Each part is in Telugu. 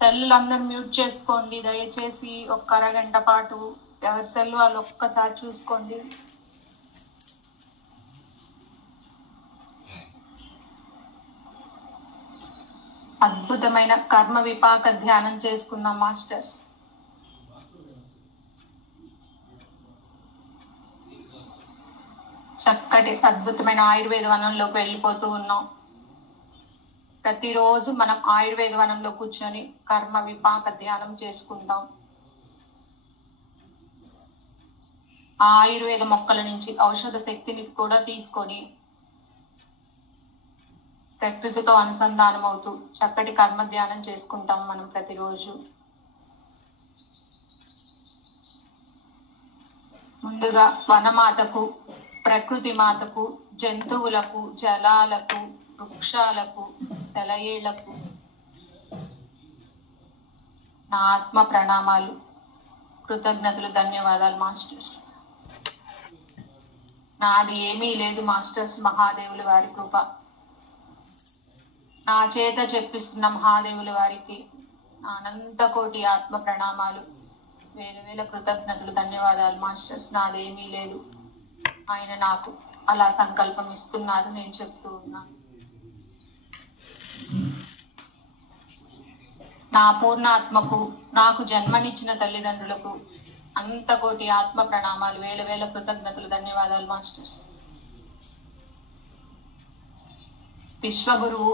సెల్ అందరు మ్యూట్ చేసుకోండి దయచేసి. ఒక్క అరగంట పాటు ఎవరి సెల్ వాళ్ళు ఒక్కసారి చూసుకోండి. అద్భుతమైన కర్మ విపాక ధ్యానం చేసుకున్నాం మాస్టర్స్. చక్కటి అద్భుతమైన ఆయుర్వేద వనంలోకి వెళ్ళిపోతూ ఉన్నాం. ప్రతిరోజు మనం ఆయుర్వేద వనంలో కూర్చొని కర్మ విపాక ధ్యానం చేసుకుంటాం. ఆ ఆయుర్వేద మొక్కల నుంచి ఔషధ శక్తిని కూడా తీసుకొని ప్రకృతితో అనుసంధానం అవుతూ చక్కటి కర్మ ధ్యానం చేసుకుంటాం మనం ప్రతిరోజు. ముందుగా వనమాతకు, ప్రకృతి మాతకు, జంతువులకు, జలాలకు, వృక్షాలకు, సెలయేళ్లకు నా ఆత్మ ప్రణామాలు, కృతజ్ఞతలు, ధన్యవాదాలు మాస్టర్స్. నాది ఏమీ లేదు మాస్టర్స్, మహాదేవుల వారి కృప. నా చేత చెప్పిస్తున్న మహాదేవుల వారికి అనంత కోటి ఆత్మ ప్రణామాలు, వేల వేల కృతజ్ఞతలు, ధన్యవాదాలు మాస్టర్స్. నాదేమీ లేదు, ఆయన నాకు అలా సంకల్పం ఇస్తున్నారు, నేను చెప్తూ ఉన్నాను. నా పూర్ణాత్మకు, నాకు జన్మనిచ్చిన తల్లిదండ్రులకు అనంత కోటి ఆత్మ ప్రణామాలు, వేల వేల కృతజ్ఞతలు, ధన్యవాదాలు మాస్టర్స్. విశ్వగురువు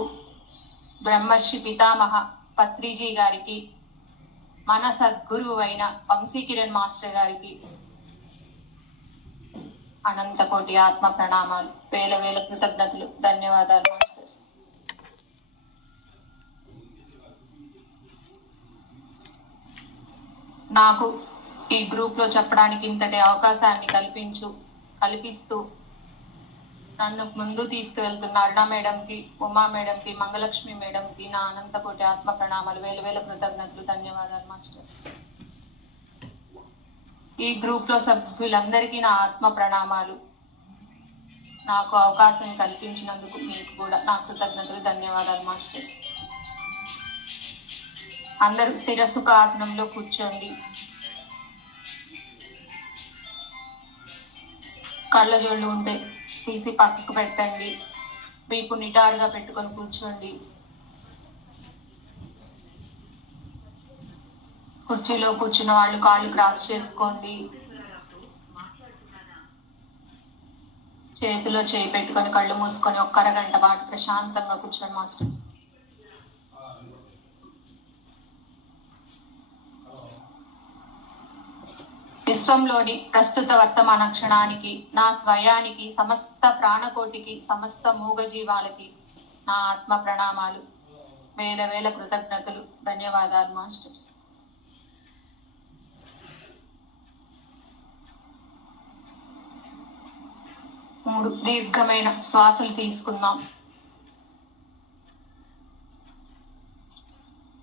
బ్రహ్మర్షి పితామహ పత్రిజీ గారికి, మన సద్గురువు అయిన వంశీకిరణ్ మాస్టర్ గారికి అనంత కోటి ఆత్మ ప్రణామాలు, వేల వేల కృతజ్ఞతలు, ధన్యవాదాలు మాస్టర్స్. నాకు ఈ గ్రూప్ లో చెప్పడానికి ఇంతటి అవకాశాన్ని కల్పిస్తూ నన్ను ముందు తీసుకువెళ్తున్న అరుణ మేడంకి, ఉమా మేడంకి, మంగళలక్ష్మి మేడంకి నా అనంత కోటి ఆత్మ ప్రణామాలు, వేల వేల కృతజ్ఞతలు, ధన్యవాదాలు మాస్టర్. ఈ గ్రూప్ లో సభ్యులందరికీ నా ఆత్మ ప్రణామాలు. నాకు అవకాశం కల్పించినందుకు మీకు కూడా నా కృతజ్ఞతలు, ధన్యవాదాలు మాస్టర్స్. అందరూ స్థిర సుఖ ఆసనంలో కూర్చోండి. కళ్ళజోళ్ళు ఉంటే తీసి పక్కకు పెట్టండి. వీపు నిటారుగా పెట్టుకొని కూర్చోండి. కుర్చీలో కూర్చున్న వాళ్ళు కాళ్ళు క్రాస్ చేసుకోండి. చేతిలో చేయి పెట్టుకొని కళ్ళు మూసుకొని ఒక్క అరగంట పాటు ప్రశాంతంగా కూర్చోండి మాస్టర్స్. విశ్వంలోని ప్రస్తుత వర్తమాన క్షణానికి, నా స్వయానికి, సమస్త ప్రాణకోటికి, సమస్త మూగజీవాలకి నా ఆత్మ ప్రణామాలు, వేల వేల కృతజ్ఞతలు, ధన్యవాదాలు మాస్టర్స్. మూడు దీర్ఘమైన శ్వాసలు తీసుకుందాం.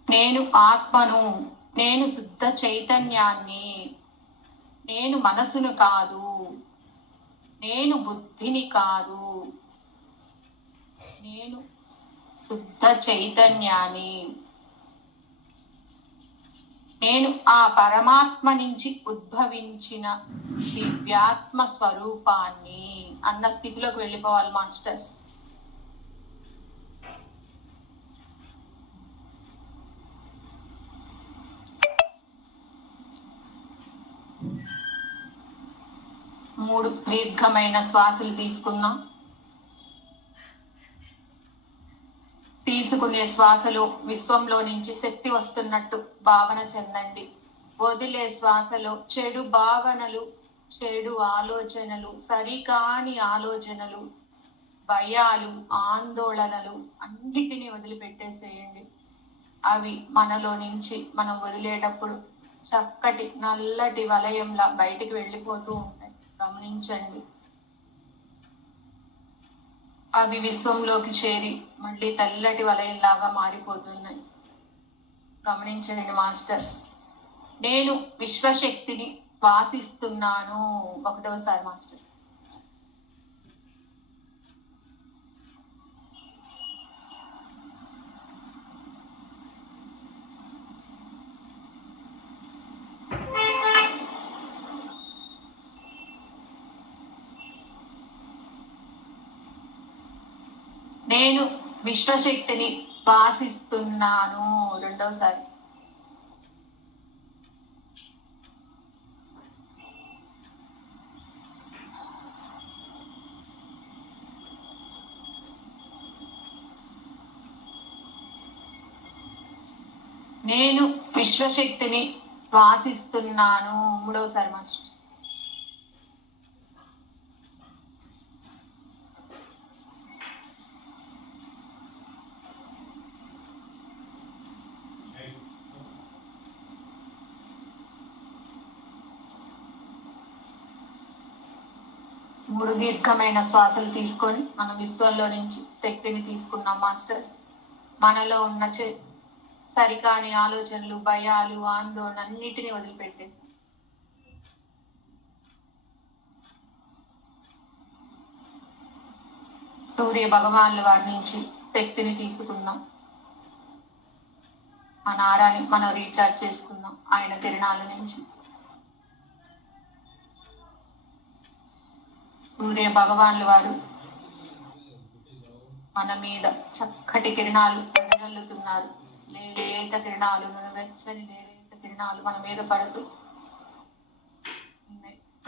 నేను ఆత్మను, నేను శుద్ధ చైతన్యాన్ని, నేను మనసును కాదు, నేను బుద్ధిని కాదు, నేను శుద్ధ చైతన్యాన్ని, నేను ఆ పరమాత్మ నుంచి ఉద్భవించిన దివ్యాత్మ స్వరూపాన్ని అన్న స్థితిలోకి వెళ్ళిపోవాలి మాస్టర్స్. మూడు దీర్ఘమైన శ్వాసలు తీసుకుందాం. తీసుకునే శ్వాసలో విశ్వంలో నుంచి శక్తి వస్తున్నట్టు భావన చెందండి. వదిలే శ్వాసలో చెడు భావనలు, చెడు ఆలోచనలు, సరికాని ఆలోచనలు, భయాలు, ఆందోళనలు అన్నిటినీ వదిలిపెట్టేసేయండి. అవి మనలో నుంచి మనం వదిలేటప్పుడు చక్కటి నల్లటి వలయంలా బయటికి వెళ్ళిపోతూ ఉంటాయి, గమనించండి. అవి విశ్వంలోకి చేరి మళ్ళీ తెల్లటి వలయంలాగా మారిపోతున్నాయి, గమనించండి మాస్టర్స్. నేను విశ్వశక్తిని శ్వాసిస్తున్నాను. ఒకటోసారి మాస్టర్స్. నేను విశ్వశక్తిని శ్వాసిస్తున్నాను. రెండవసారి. నేను విశ్వశక్తిని శ్వాసిస్తున్నాను. మూడవసారి మాస్టర్. మూడు దీర్ఘమైన శ్వాసలు తీసుకొని మనం విశ్వంలో నుంచి శక్తిని తీసుకున్నాం మాస్టర్స్. మనలో ఉన్న సరికాని ఆలోచనలు, భయాలు, ఆందోళన అన్నిటినీ వదిలిపెట్టేసి సూర్య భగవానుల వారి నుంచి శక్తిని తీసుకున్నాం. మన ఆరాన్ని మనం రీఛార్జ్ చేసుకుందాం ఆయన కిరణాల నుంచి. సూర్య భగవానుల వారు మన మీద చక్కటి కిరణాలు వెదజల్లుతున్నారు. లేత కిరణాలు, వెచ్చని లేత కిరణాలు మన మీద పడుతూ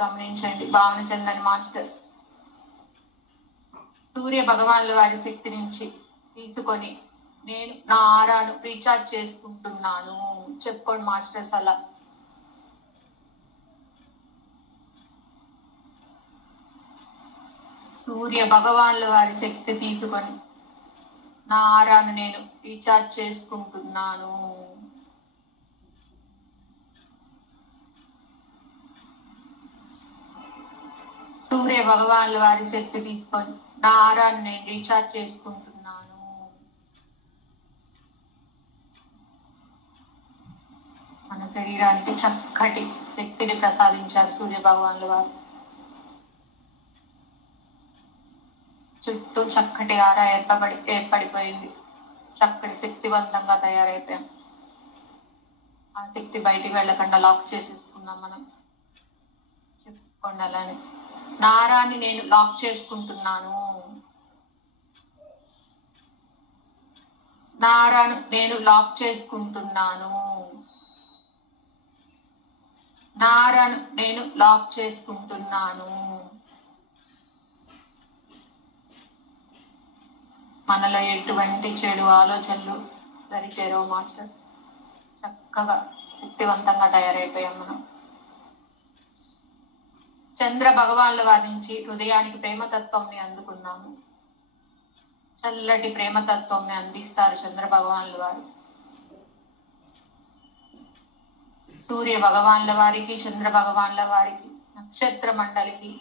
గమనించండి. భావన చెందని మాస్టర్స్. సూర్య భగవానుల వారి శక్తి నుంచి తీసుకొని నేను నా ఆరాను రీఛార్జ్ చేసుకుంటున్నాను. చెప్పుకోండి మాస్టర్స్ అలా. సూర్య భగవానుల వారి శక్తి తీసుకొని నా ఆరాను నేను రీఛార్జ్ చేసుకుంటున్నాను. సూర్య భగవానుల వారి శక్తి తీసుకొని నా ఆరాను నేను రీఛార్జ్ చేసుకుంటున్నాను. మన శరీరానికి చక్కటి శక్తిని ప్రసాదించారు సూర్య భగవానుల వారు. చుట్టూ చక్కటి ఆరా ఏర్పడిపోయింది. చక్కటి శక్తివంతంగా తయారైపోయాం. ఆ శక్తి బయటికి వెళ్ళకుండా లాక్ చేసేసుకున్నాం మనం. చెప్పుకోండి అలానే. నారాన్ని నేను లాక్ చేసుకుంటున్నాను. నారాను నేను లాక్ చేసుకుంటున్నాను. నారాను నేను లాక్ చేసుకుంటున్నాను. మనలో ఎటువంటి చెడు ఆలోచనలు దరిచేరవు మాస్టర్స్. చక్కగా శక్తివంతంగా తయారైపోయాం మనం. చంద్ర భగవానుల వారి నుంచి హృదయానికి ప్రేమతత్వంని అందుకున్నాము. చల్లటి ప్రేమతత్వంని అందిస్తారు చంద్ర భగవానుల వారు. సూర్య భగవానుల వారికి, చంద్ర భగవానుల వారికి, నక్షత్ర మండలికి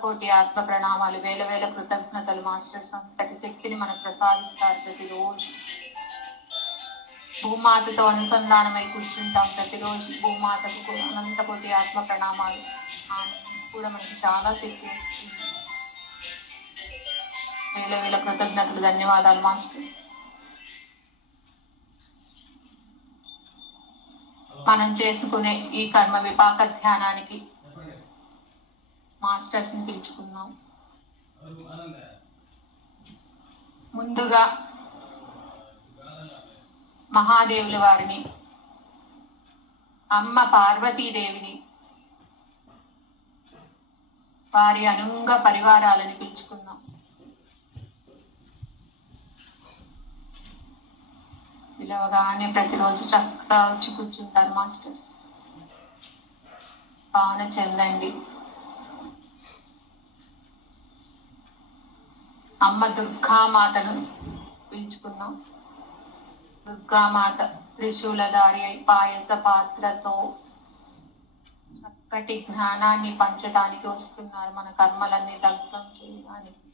కోటి ఆత్మ ప్రణామాలు, వేల వేల కృతజ్ఞతలు మాస్టర్స్. అంతటి శక్తిని మనకు ప్రసాదిస్తారు ప్రతిరోజు. భూమాతతో అనుసంధానమై కూర్చుంటాం ప్రతిరోజు. భూమాతకు కూడా అనంత కోటి ఆత్మ ప్రణామాలు. కూడా మనకి చాలా శక్తి వస్తుంది. వేల వేల కృతజ్ఞతలు, ధన్యవాదాలు మాస్టర్స్. మనం చేసుకునే ఈ కర్మ విపాక ధ్యానానికి మాస్టర్స్ ని పిలుచుకున్నాం. ముందుగా మహాదేవుల వారిని, అమ్మ పార్వతీదేవిని, వారి అనుంగ పరివారాలని పిలుచుకున్నాం. పిలవగానే ప్రతిరోజు చక్కగా వచ్చి కూర్చుంటారు మాస్టర్స్. భావన చెందండి. అమ్మ దుర్గామాతను పిలుచుకున్నాం. దుర్గామాత త్రిశూలధారి అయి పాయస పాత్రతో చక్కటి జ్ఞానాన్ని పంచడానికి వస్తున్నారు. మన కర్మలన్నీ దగ్ధం చేయడానికి,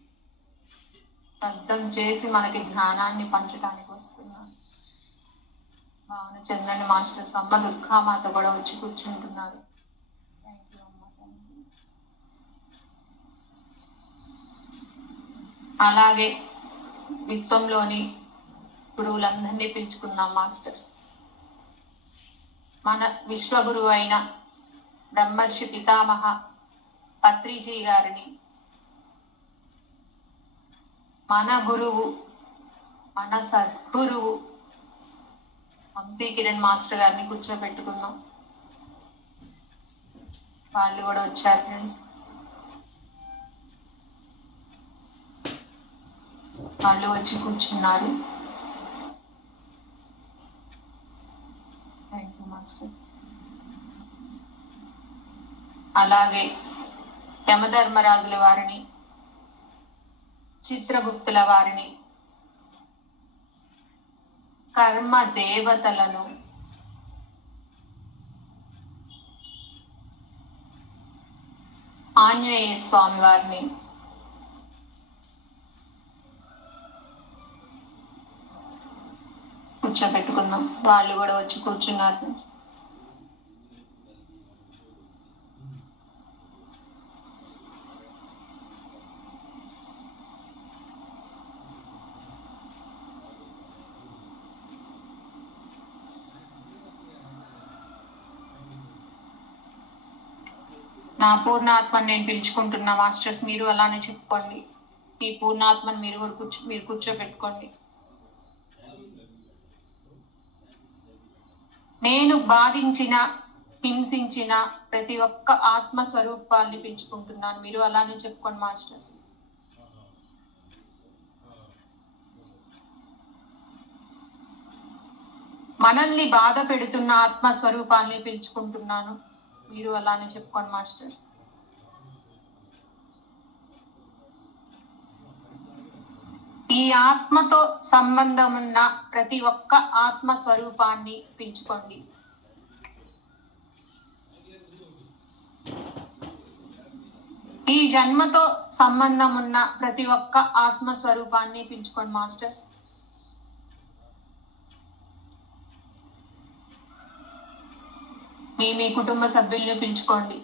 దగ్ధం చేసి మనకి జ్ఞానాన్ని పంచడానికి వస్తున్నారు. భావన చెందని మాస్టర్స్. అమ్మ దుర్గామాత కూడా వచ్చి కూర్చుంటున్నారు. అలాగే విశ్వంలోని గురువులందరినీ పిలుచుకున్నాం మాస్టర్స్. మన విశ్వగురువు అయిన బ్రహ్మర్షి పితామహ పత్రిజీ గారిని, మన గురువు, మన సద్గురువు వంశీ కిరణ్ మాస్టర్ గారిని కూర్చోబెట్టుకున్నాం. వాళ్ళు కూడా వచ్చారు ఫ్రెండ్స్. వాళ్ళు వచ్చి కూర్చున్నారు. Thank you masters. అలాగే యమధర్మరాజుల వారిని, చిత్రగుప్తుల వారిని, కర్మ దేవతలను, ఆంజనేయ స్వామి వారిని, కూర్చోబెట్టుకుందాం. వాళ్ళు కూడా వచ్చి కూర్చున్నారు. నా పూర్ణాత్మని నేను పిలుచుకుంటున్నా మాస్టర్స్, మీరు అలానే చెప్పుకోండి. మీ పూర్ణాత్మని మీరు కూర్చోబెట్టుకోండి. నేను బాధించిన, హింసించిన ప్రతి ఒక్క ఆత్మస్వరూపాన్ని పిలుచుకుంటున్నాను. మీరు అలానే చెప్పుకోండి మాస్టర్స్. మనల్ని బాధ పెడుతున్న ఆత్మస్వరూపాన్ని పిలుచుకుంటున్నాను. మీరు అలానే చెప్పుకోండి మాస్టర్స్. ఈ ఆత్మతో సంబంధం ఉన్న ప్రతి ఒక్క ఆత్మస్వరూపాన్ని పిలుచుకోండి. ఈ జన్మతో సంబంధం ఉన్న ప్రతి ఒక్క ఆత్మస్వరూపాన్ని పిలుచుకోండి మాస్టర్స్. మీ కుటుంబ సభ్యుల్ని పిలుచుకోండి.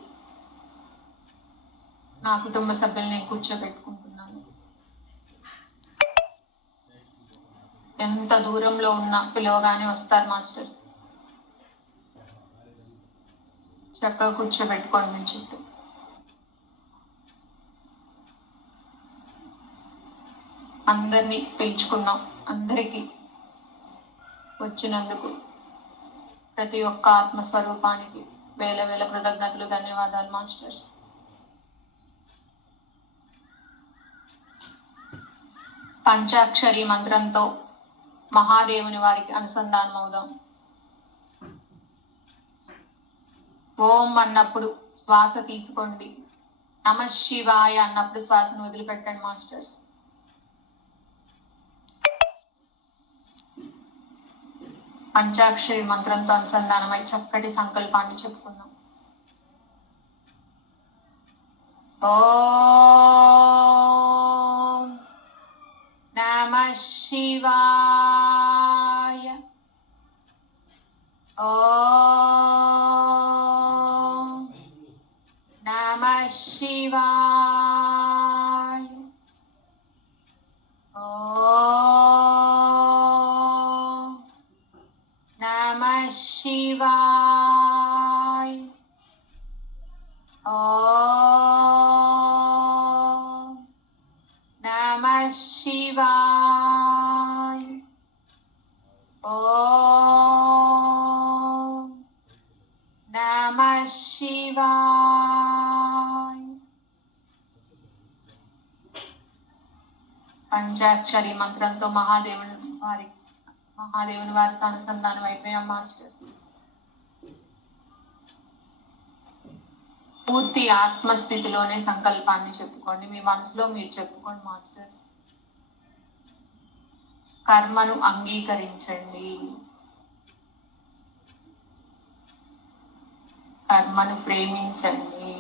నా కుటుంబ సభ్యుల్ని కూర్చోబెట్టుకుంటున్నాను. ఎంత దూరంలో ఉన్నా పిలవగానే వస్తారు మాస్టర్స్. చక్కగా కూర్చోబెట్టుకోండి మీ చుట్టూ. అందరినీ పిలుచుకున్నాం. అందరికీ వచ్చినందుకు ప్రతి ఒక్క ఆత్మస్వరూపానికి వేల వేల కృతజ్ఞతలు, ధన్యవాదాలు మాస్టర్స్. పంచాక్షరి మంత్రంతో మహాదేవుని వారికి అనుసంధానం అవుదాం. ఓం అన్నప్పుడు శ్వాస తీసుకోండి. నమః శివాయ అన్నప్పుడు శ్వాసను వదిలిపెట్టండి మాస్టర్స్. పంచాక్షరి మంత్రంతో అనుసంధానమై చక్కటి సంకల్పాన్ని చెప్పుకుందాం. ఓం నమః శివాయ. ఓం నమః శివాయ. ఓం నమః శివాయ. ఓం నమః శివాయ. ఓం నమః శివాయ. పంచాక్షరి మంత్రంతో మహాదేవుని వారితో అనుసంధానం అయిపోయాం మాస్టర్స్. పూర్తి ఆత్మస్థితిలోనే సంకల్పాన్ని చెప్పుకోండి. మీ మనసులో మీరు చెప్పుకోండి మాస్టర్స్. కర్మను అంగీకరించండి. కర్మను ప్రేమించండి.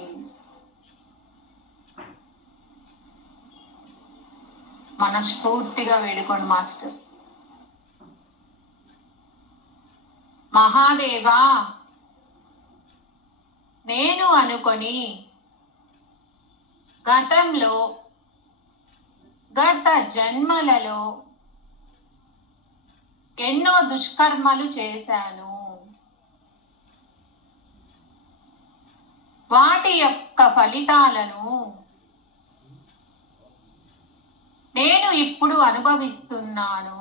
మనస్ఫూర్తిగా వేడుకోండి మాస్టర్స్. మహాదేవా, నేను అనుకొని గతంలో, గత జన్మలలో ఎన్నో దుష్కర్మలు చేశాను. వాటి యొక్క ఫలితాలను నేను ఇప్పుడు అనుభవిస్తున్నాను.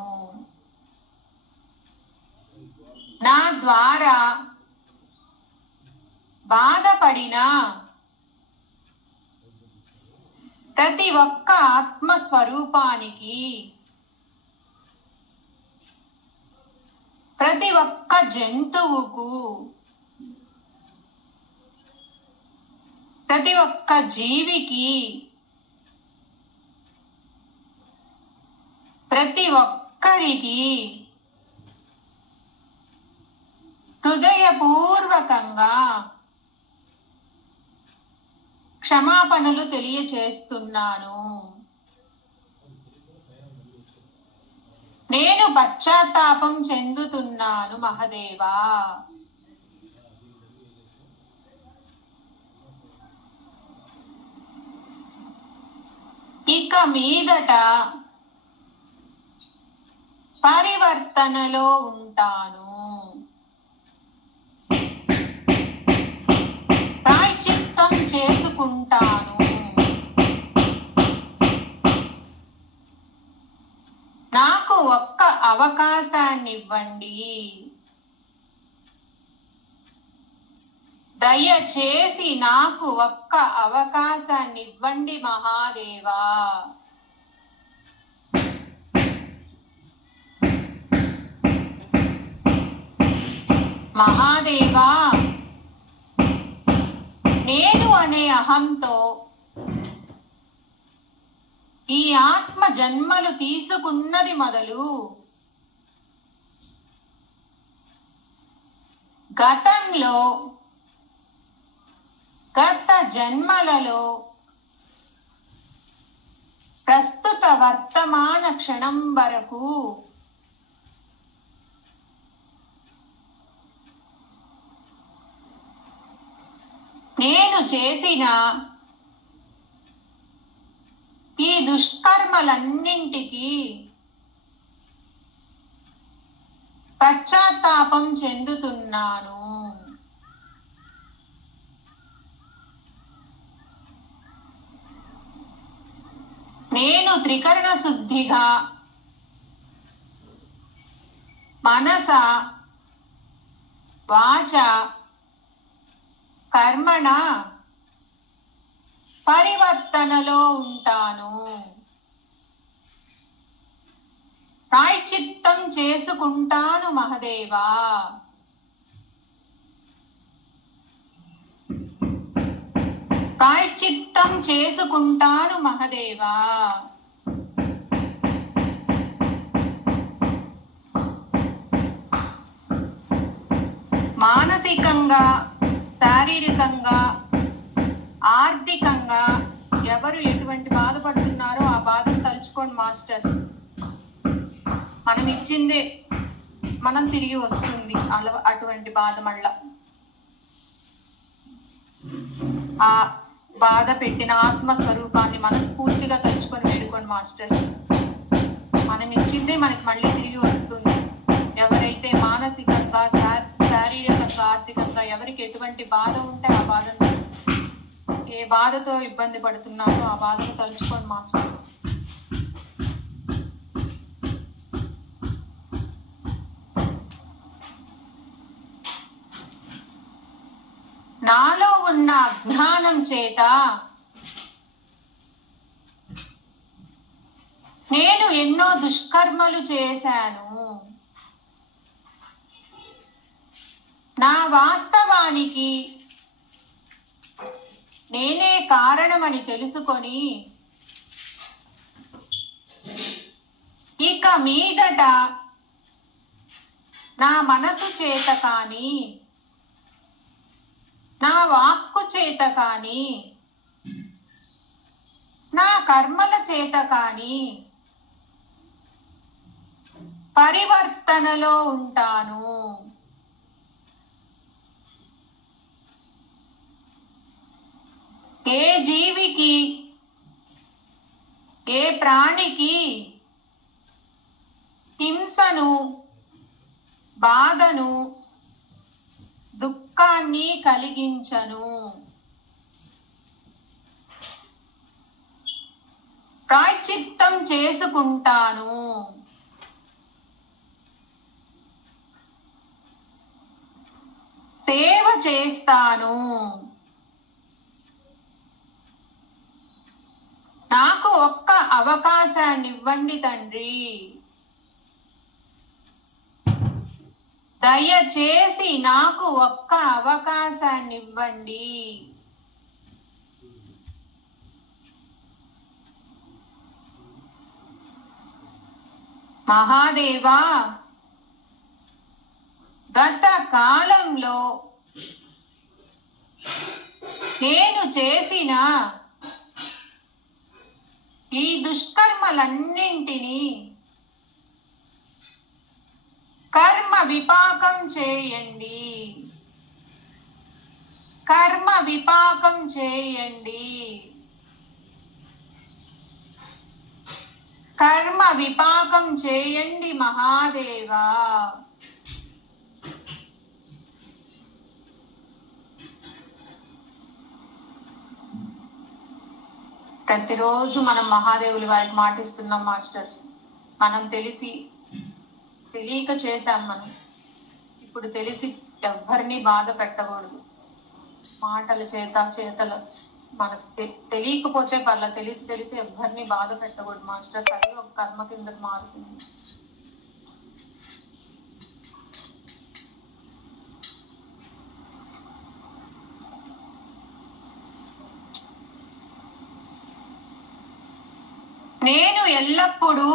నా ద్వారా బాధపడిన ప్రతి ఒక్క ఆత్మస్వరూపానికి, ప్రతి ఒక్క జంతువుకు, ప్రతి ఒక్క జీవికి, ప్రతి ఒక్కరికి హృదయపూర్వకంగా క్షమాపణలు తెలియచేస్తున్నాను. నేను పశ్చాత్తాపం చెందుతున్నాను మహదేవా. ఇక మీదట పరివర్తనలో ఉంటాను. ప్రాయశ్చిత్తం చేసుకుంటాను. నాకు ఒక్క అవకాశాన్ని ఇవ్వండి. దయచేసి నాకు ఒక్క అవకాశాన్ని ఇవ్వండి మహాదేవా. మహాదేవా, నేను అనే అహంతో ఈ ఆత్మ జన్మలు తీసుకున్నది మొదలు గతంలో, గత జన్మలలో, ప్రస్తుత వర్తమాన క్షణం వరకు నేను చేసిన ఈ దుష్కర్మలన్నింటికి పశ్చాత్తాపం చెందుతున్నాను. నేను త్రికరణ శుద్ధిగా మనస, వాచ, కర్మణ పరివర్తనలో ఉంటాను. ప్రాయశ్చిత్తం చేసుకుంటాను మహదేవా. ప్రాయశ్చిత్తం చేసుకుంటాను మహదేవా. మానసికంగా, శారీరకంగా, ఆర్థికంగా ఎవరు ఎటువంటి బాధపడుతున్నారో ఆ బాధను తలుచుకోండి మాస్టర్స్. మనం ఇచ్చిందే మనం తిరిగి వస్తుంది. అటువంటి బాధ మళ్ళా ఆ బాధ పెట్టిన ఆత్మస్వరూపాన్ని మనస్ఫూర్తిగా తలుచుకొని వేడుకోండి మాస్టర్స్. మనం ఇచ్చిందే మనకి మళ్ళీ తిరిగి వస్తుంది. ఎవరైతే మానసికంగా, శారీరకంగా, ఆర్థికంగా ఎవరికి ఎటువంటి బాధ ఉంటే ఆ బాధను, ఏ బాధతో ఇబ్బంది పడుతున్నారో ఆ బాధను తలుచుకోండి మాస్టర్స్. నాలో ఉన్న అజ్ఞానం చేత నేను ఎన్నో దుష్కర్మలు చేశాను. నా వాస్తవానికి నేనే కారణమని తెలుసుకొని ఇక మీదట నా మనసు చేత కానీ, నా వాక్కు చేత కానీ, నా కర్మల చేత కానీ పరివర్తనలో ఉంటాను. ఏ జీవికి, ఏ ప్రాణికి హింసను, బాధను, దుఃఖాన్ని కలిగించను. ప్రాయశ్చిత్తం చేసుకుంటాను. సేవ చేస్తాను. నాకు ఒక్క అవకాశాన్ని ఇవ్వండి తండ్రి. దయచేసి నాకు ఒక్క అవకాశాన్ని ఇవ్వండి. మహాదేవా, గత కాలంలో నేను చేసిన ఈ దుష్కర్మలన్నింటినీ కర్మ విపాకం చేయండి. కర్మ విపాకం చేయండి. కర్మ విపాకం చేయండి మహాదేవా. ప్రతిరోజు మనం మహాదేవులు వారికి మాటిస్తున్నాం మాస్టర్స్. మనం తెలియక చేశాం. మనం ఇప్పుడు తెలిసి ఎవ్వరిని బాధ పెట్టకూడదు. మాటల చేతలు మనకు తెలియకపోతే పర్ల, తెలిసి ఎవ్వరిని బాధ పెట్టకూడదు మాస్టర్స్. అది ఒక కర్మ కిందకి మారుతుంది. నేను ఎల్లప్పుడూ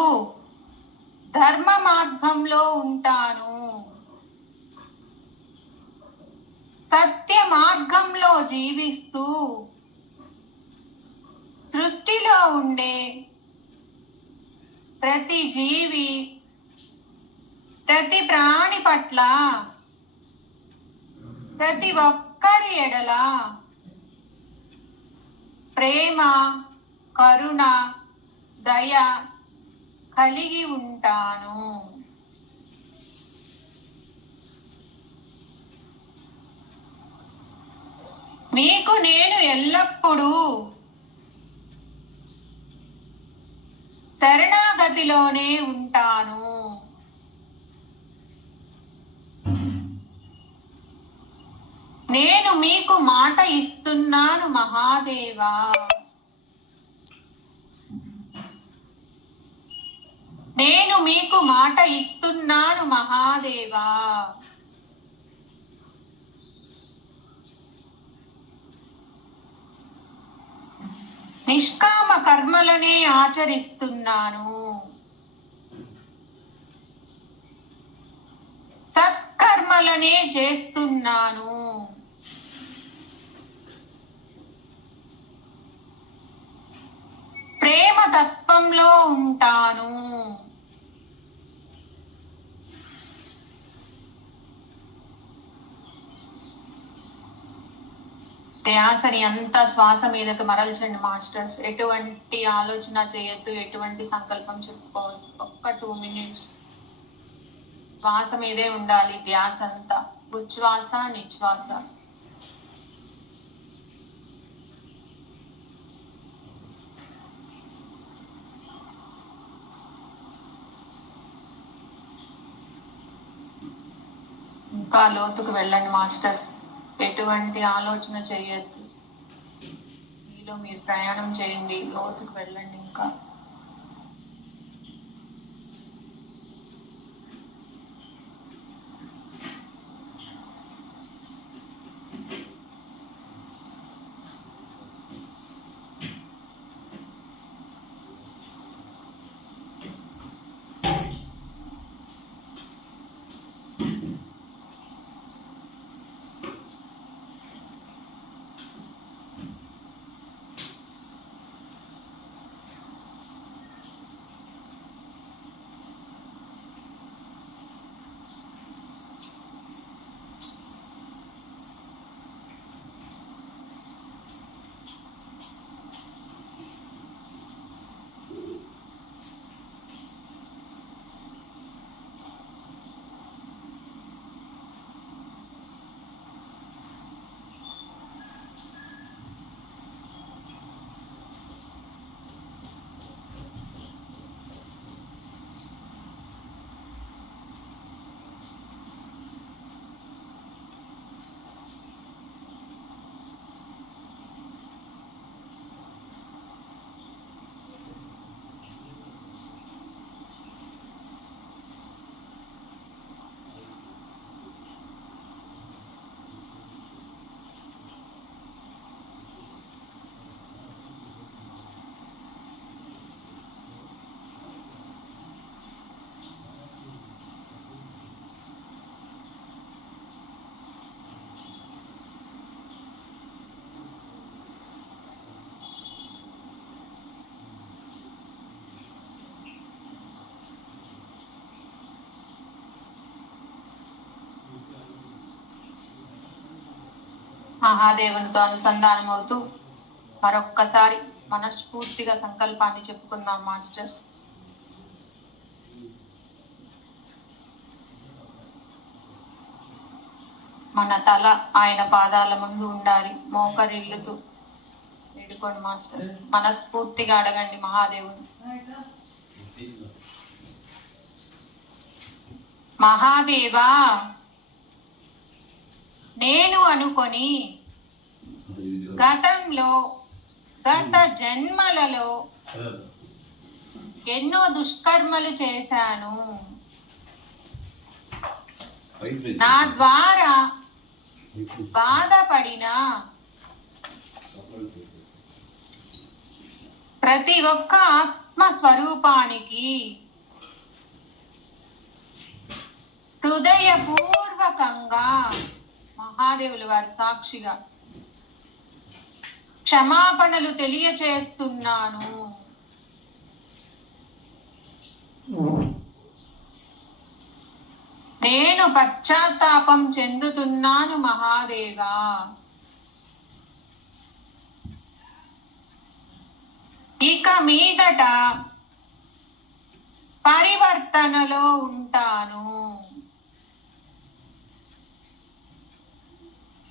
ధర్మ మార్గంలో ఉంటాను. సత్య మార్గంలో జీవిస్తూ సృష్టిలో ఉండే ప్రతి జీవి, ప్రతి ప్రాణి పట్ల, ప్రతి ఒక్కరి ఎడల ప్రేమ, కరుణ, దయ కలిగి ఉంటాను. మీకు నేను ఎల్లప్పుడూ శరణాగతిలోనే ఉంటాను. నేను మీకు మాట ఇస్తున్నాను మహాదేవా. నేను మీకు మాట ఇస్తున్నాను మహాదేవా. నిష్కామ కర్మలనే ఆచరిస్తున్నాను. సత్కర్మలనే చేస్తున్నాను. ప్రేమ తత్వంలో ఉంటాను. ధ్యాసని అంతా శ్వాస మీదకి మరల్చండి మాస్టర్స్. ఎటువంటి ఆలోచన చేయొద్దు, ఎటువంటి సంకల్పం చెప్పుకోవద్దు. ఒక్క 2 minutes శ్వాస మీదే ఉండాలి ధ్యాస అంతా. ఉచ్ఛ్వాస, నిశ్వాస. ఇంకా లోతుకు వెళ్ళండి మాస్టర్స్. ఎటువంటి ఆలోచన చేయొద్దు. మీలో మీరు ప్రయాణం చేయండి, లోతుకు వెళ్ళండి. ఇంకా మహాదేవునితో అనుసంధానం అవుతూ మరొక్కసారి మనస్ఫూర్తిగా సంకల్పాన్ని చెప్పుకుందాం మాస్టర్స్. మన తల ఆయన పాదాల ముందు ఉండాలి. మోకరిల్లుతూ వేడుకోండి మాస్టర్స్. మనస్ఫూర్తిగా అడగండి మహాదేవుని. మహాదేవా, నేను అనుకొని గతంలో గత జన్మలలో ఎన్నో దుష్కర్మలు చేశాను. నా ద్వారా బాధపడిన ప్రతి ఒక్క ఆత్మస్వరూపానికి హృదయపూర్వకంగా మహాదేవులు వారి సాక్షిగా క్షమాపణలు తెలియచేస్తున్నాను. నేను పశ్చాత్తాపం చెందుతున్నాను మహాదేవా. ఇక మీదట పరివర్తనలో ఉంటాను.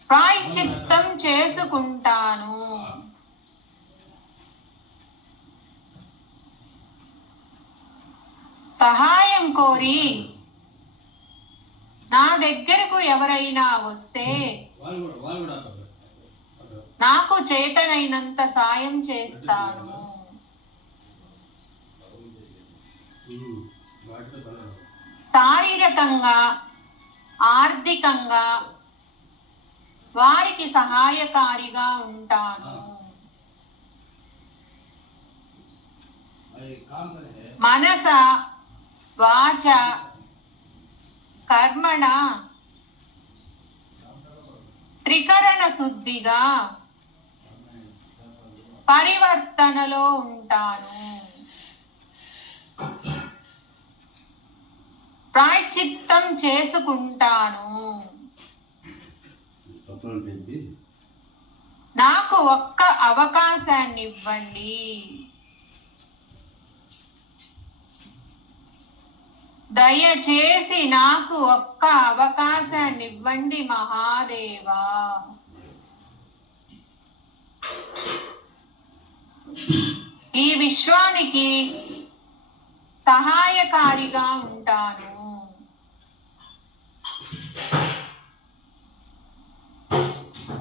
ప్రాయశ్చిత్తం చేసుకుంటాను. సహాయం కోరి నా దగ్గరకు ఎవరైనా వస్తే నాకు చేతనైనంత సాయం చేస్తాను. శారీరకంగా, ఆర్థికంగా వారికి సహాయకారిగా ఉంటాను. మనస, వాచ, కర్మణ త్రికరణ శుద్ధిగా పరివర్తనలో ఉంటాను. ప్రాయశ్చిత్తం చేసుకుంటాను. నాకు ఒక్క అవకాశాన్ని ఇవ్వండి. దయచేసి నాకు ఒక్క అవకాశాన్ని ఇవ్వండి మహాదేవా. ఈ విశ్వానికి సహాయకారిగా ఉంటాను.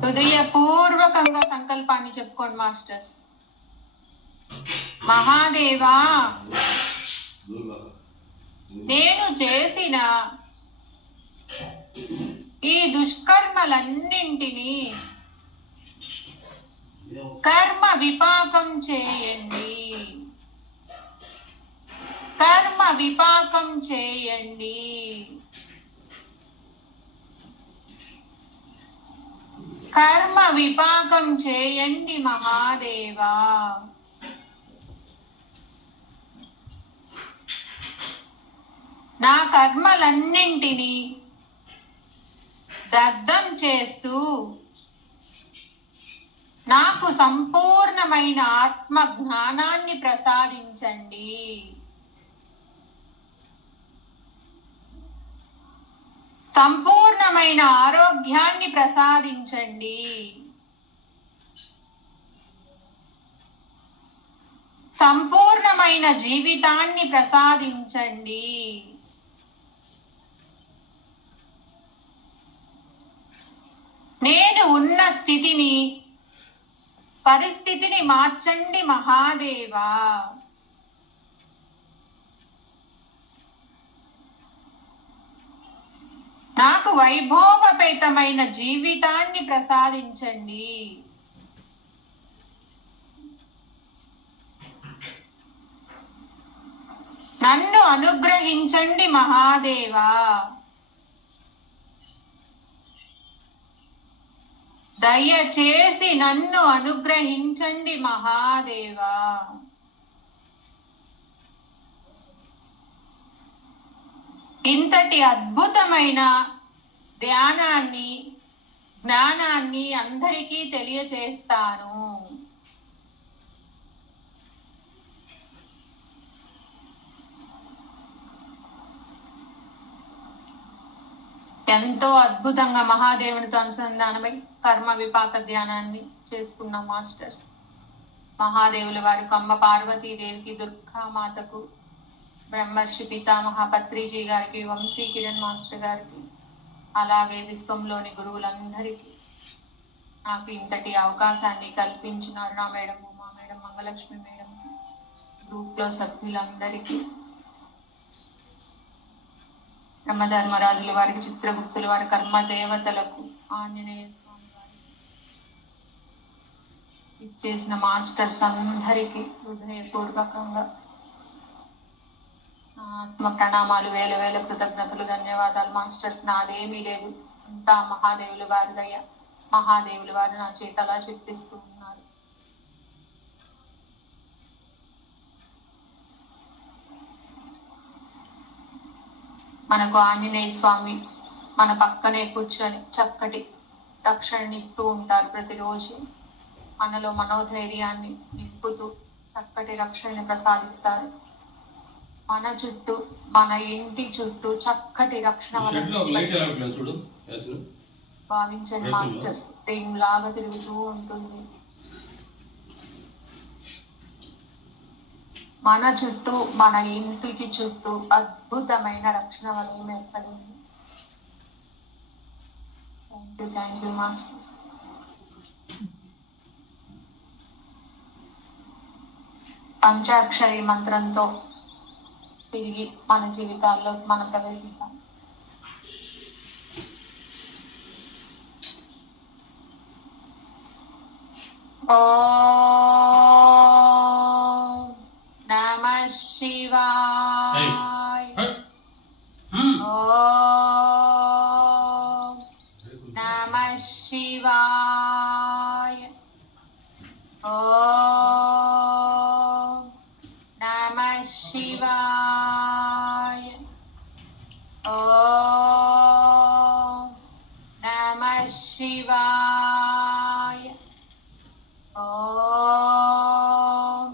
హృదయపూర్వకంగా సంకల్పాన్ని చెప్పుకోండి మాస్టర్స్. మహాదేవా, నేను చేసిన ఈ దుష్కర్మలన్నింటినీ కర్మ విపాకం చేయండి. కర్మ విపాకం చేయండి. కర్మ విపాకం చేయండి మహాదేవా. నా కర్మలన్నింటినీ దగ్ధం చేస్తూ నాకు సంపూర్ణమైన ఆత్మ జ్ఞానాన్ని ప్రసాదించండి. సంపూర్ణమైన ఆరోగ్యాన్ని ప్రసాదించండి. సంపూర్ణమైన జీవితాన్ని ప్రసాదించండి. నేను ఉన్న స్థితిని, పరిస్థితిని మార్చండి మహాదేవా. నాకు వైభోగపేతమైన జీవితాన్ని ప్రసాదించండి. నన్ను అనుగ్రహించండి మహాదేవా. దయచేసి నన్ను అనుగ్రహించండి మహాదేవా. ఇంతటి అద్భుతమైన ధ్యానాన్ని జ్ఞానాన్ని అందరికీ తెలియచేస్తాను. ఎంతో అద్భుతంగా మహాదేవునితో అనుసంధానమై కర్మ విపాక ధ్యానాన్ని చేసుకున్న మాస్టర్స్ మహాదేవుల వారికి, అమ్మ పార్వతీదేవికి, దుర్గామాతకు, బ్రహ్మర్షి పితామహ పత్రిజీ గారికి, వంశీ కిరణ్ మాస్టర్ గారికి, అలాగే విశ్వంలోని గురువులందరికీ నాకు ఇంతటి అవకాశాన్ని కల్పించిన అరుణ మేడం, ఉమా మేడం, మంగళలక్ష్మి మేడం, గ్రూప్లో సభ్యులందరికీ, బ్రహ్మధర్మరాజుల వారికి, చిత్రగుప్తుల వారి, కర్మ దేవతలకు, ఆంజనేయ స్వామి వారికి, ఇచ్చేసిన మాస్టర్స్ అందరికీ హృదయపూర్వకంగా ఆత్మ ప్రణామాలు, వేల వేల కృతజ్ఞతలు, ధన్యవాదాలు. మాస్టర్స్ నాదేమీ లేదు, అంతా మహాదేవుల వారి దయ. మహాదేవుల వారు నా చేతలా చెప్పిస్తూ ఉన్నారు. మనకు ఆంజనేయ స్వామి మన పక్కనే కూర్చొని చక్కటి రక్షణనిస్తూ ఉంటారు. ప్రతిరోజు మనలో మనోధైర్యాన్ని నింపుతూ చక్కటి రక్షణని ప్రసాదిస్తారు. మన చుట్టూ, మన ఇంటి చుట్టూ చక్కటి రక్షణ భావించండి మాస్టర్స్. టీం లాగా తిరుగుతూ ఉంటుంది. మన చుట్టూ, మన ఇంటికి చుట్టూ అద్భుతమైన రక్షణ వలయం ఏర్పడింది. Thank you masters. పంచాక్షరి మంత్రంతో తిరిగి మన జీవితాల్లో మనం ప్రవేశిద్దాం. ఓం నమః శివాయ. ఓం నమః శివాయ. ఓం నమః శివాయ. ఓం నమః శివాయ. ఓం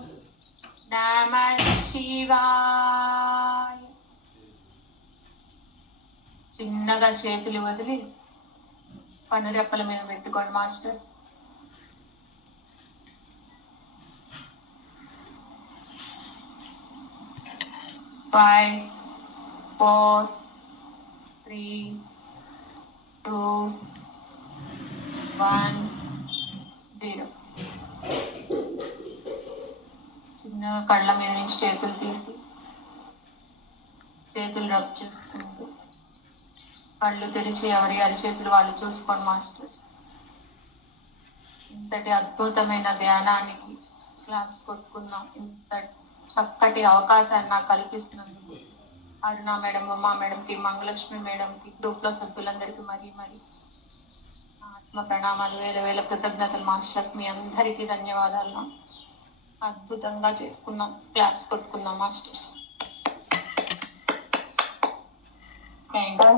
నమః శివాయ. చిన్నగా చేతులు వదిలి కనురెప్పల మీద పెట్టుకోండి మాస్టర్స్. ఫైవ్, 4, 3, 2, 1, 0. చిన్నగా కళ్ళ మీద నుంచి చేతులు తీసి చేతులు రబ్ చేసుకుంటూ కళ్ళు తెరిచి ఎవరి అరిచేతులు వాళ్ళు చూసుకోండి మాస్టర్స్. ఇంతటి అద్భుతమైన ధ్యానానికి క్లాస్ కొట్టుకున్నాం. ఇంత చక్కటి అవకాశాన్ని నాకు కల్పిస్తున్నందుకు అరుణ మేడం, ఉమా మేడంకి, మంగళలక్ష్మి మేడంకి, గ్రూప్లో సభ్యులందరికీ మరీ ఆత్మ ప్రణామాలు, వేల వేల కృతజ్ఞతలు మాస్టర్స్. మీ అందరికీ ధన్యవాదాలు. అద్భుతంగా చేసుకున్నాం, క్లాస్ కొట్టుకున్నాం మాస్టర్స్. Thank you.